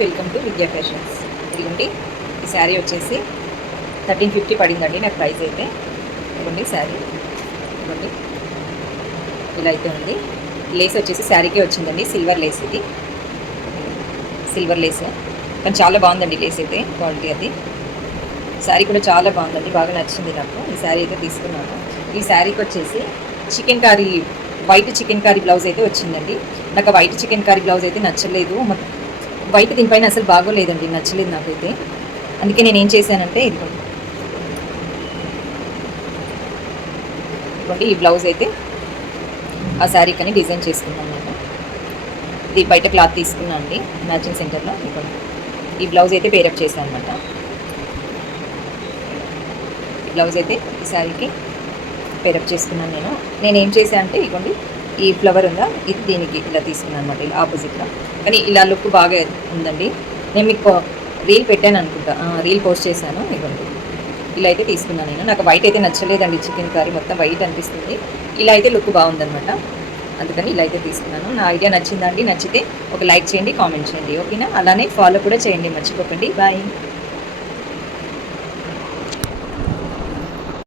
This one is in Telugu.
వెల్కమ్ టు విద్యా ఫ్యాషన్స్. ఇదిగోండి ఈ శారీ వచ్చేసి 1350 పడిందండి నాకు ప్రైస్ అయితే. ఇదిగోండి శారీ, ఇదిగోండి ఇలా అయితే ఉంది. లేస్ వచ్చేసి శారీకే వచ్చిందండి, సిల్వర్ లేస్. ఇది సిల్వర్ లేస్, కానీ చాలా బాగుందండి లేస్ అయితే, క్వాలిటీ అది. శారీ కూడా చాలా బాగుందండి, బాగా నచ్చింది నాకు. ఈ శారీ అయితే తీసుకున్నాను. ఈ శారీకి వచ్చేసి chicken curry, white chicken curry blouse అయితే వచ్చిందండి. నాకు వైట్ చికెన్ కర్రీ బ్లౌజ్ అయితే నచ్చలేదు. వైట్ దీనిపైన అసలు బాగోలేదండి, నచ్చలేదు నాకైతే. అందుకే నేను ఏం చేశానంటే ఇదిగోండి ఈ బ్లౌజ్ అయితే ఆ శారీకని డిజైన్ చేసుకున్నాను నేను. ఇది బయట క్లాత్ తీసుకున్నాను అండి మ్యాచింగ్ సెంటర్లో. ఇదిగోండి ఈ బ్లౌజ్ అయితే పేరప్ చేశాను అనమాట. ఈ బ్లౌజ్ అయితే ఈ శారీకి పేరప్ చేసుకున్నాను నేను. ఏం చేశాను అంటే ఇదిగోండి ఈ ఫ్లవర్ ఉందా, ఇది దీనికి ఇలా తీసుకున్నాను అనమాట, ఇలా ఆపోజిట్లో. కానీ ఇలా లుక్ బాగా ఉందండి. నేను మీకు రీల్ పెట్టాను అనుకుంటా, రీల్ పోస్ట్ చేశాను. ఇవ్వండి ఇలా అయితే తీసుకున్నాను నేను. నాకు వైట్ అయితే నచ్చలేదండి, చికెన్ కర్రీ మొత్తం వైట్ అనిపిస్తుంది. ఇలా అయితే లుక్ బాగుందనమాట, అందుకని ఇలా అయితే తీసుకున్నాను. నా ఐడియా నచ్చిందండి. నచ్చితే ఒక లైక్ చేయండి, కామెంట్ చేయండి, ఓకేనా? అలానే ఫాలో కూడా చేయండి, మర్చిపోకండి. బాయ్.